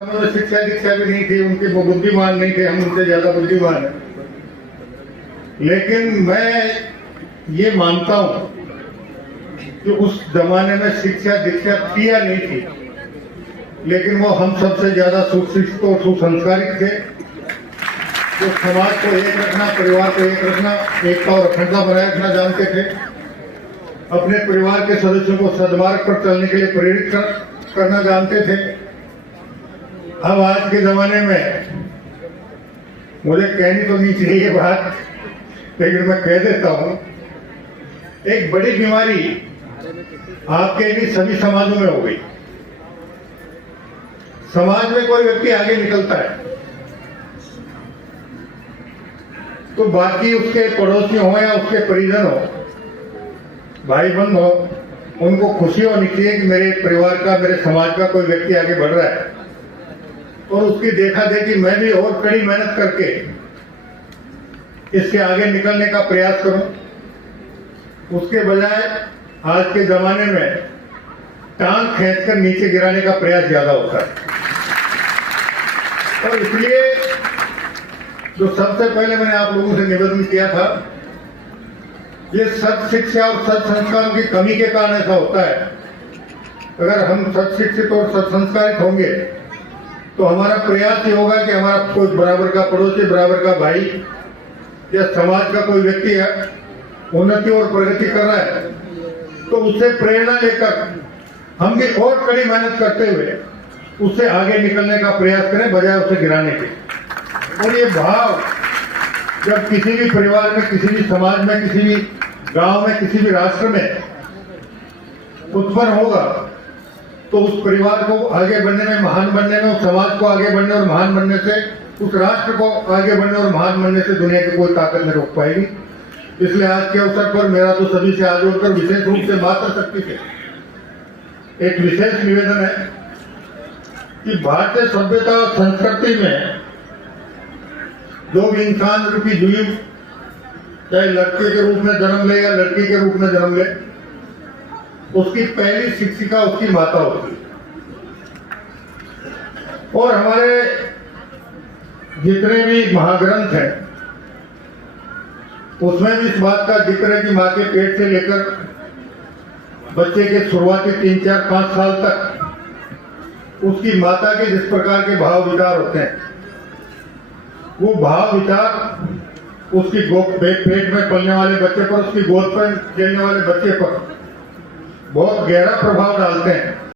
हमें शिक्षा दीक्षा भी नहीं थी, उनके वो बुद्धिमान नहीं थे, हम उनसे ज्यादा बुद्धिमान है। लेकिन मैं ये मानता हूं कि उस जमाने में शिक्षा दीक्षा किया नहीं थी, लेकिन वो हम सबसे ज्यादा सुशिक्षित और सुसंस्कारित थे, जो समाज को एक रखना, परिवार को एक रखना, एकता और अखंडता बनाए रखना जानते थे। अपने परिवार के सदस्यों को सद्मार्ग पर चलने के लिए प्रेरित करना जानते थे। अब आज के जमाने में मुझे कहनी तो नहीं चाहिए ये बात, लेकिन मैं कह देता हूं, एक बड़ी बीमारी आपके इन सभी समाजों में हो गई। समाज में कोई व्यक्ति आगे निकलता है तो बाकी उसके पड़ोसी हो या उसके परिजन हो, भाई बंद हो, उनको खुशी होनी चाहिए कि मेरे परिवार का, मेरे समाज का कोई व्यक्ति आगे बढ़ रहा है, और उसकी देखा देखी मैं भी और कड़ी मेहनत करके इससे आगे निकलने का प्रयास करूं। उसके बजाय आज के जमाने में टांग खींचकर नीचे गिराने का प्रयास ज्यादा होता है। और इसलिए जो सबसे पहले मैंने आप लोगों से निवेदन किया था, ये सत शिक्षा और सत संस्कारों की कमी के कारण ऐसा होता है। अगर हम सत शिक्षित और सत संस्कारित होंगे तो हमारा प्रयास ये होगा कि हमारा कोई बराबर का पड़ोसी, बराबर का भाई या समाज का कोई व्यक्ति है, उन्नति और प्रगति कर रहा है, तो उससे प्रेरणा लेकर हम भी और कड़ी मेहनत करते हुए उससे आगे निकलने का प्रयास करें, बजाय उसे गिराने के। और ये भाव जब किसी भी परिवार में, किसी भी समाज में, किसी भी गांव में, किसी भी राष्ट्र में उत्पन्न होगा, तो उस परिवार को आगे बढ़ने में, महान बनने में, उस समाज को आगे बढ़ने और महान बनने से, उस राष्ट्र को आगे बढ़ने और महान बनने से दुनिया की कोई ताकत नहीं रोक पाएगी। इसलिए आज के अवसर पर मेरा तो सभी से हाथ जोड़कर विशेष रूप से मातृशक्ति से एक विशेष निवेदन है कि भारतीय सभ्यता और संस्कृति में जो भी इंसान रूपी जीव, चाहे लड़के के रूप में जन्म ले या लड़की के रूप में जन्म ले, उसकी पहली शिक्षिका उसकी माता होती है। और हमारे जितने भी महाग्रंथ हैं उसमें भी इस बात का जिक्र है कि माँ के पेट से लेकर बच्चे के शुरुआती 3, 4, 5 साल तक उसकी माता के जिस प्रकार के भाव विचार होते हैं, वो भाव विचार उसकी पेट में पलने वाले बच्चे पर, उसकी गोद पर खेलने वाले बच्चे पर बहुत गहरा प्रभाव डालते हैं।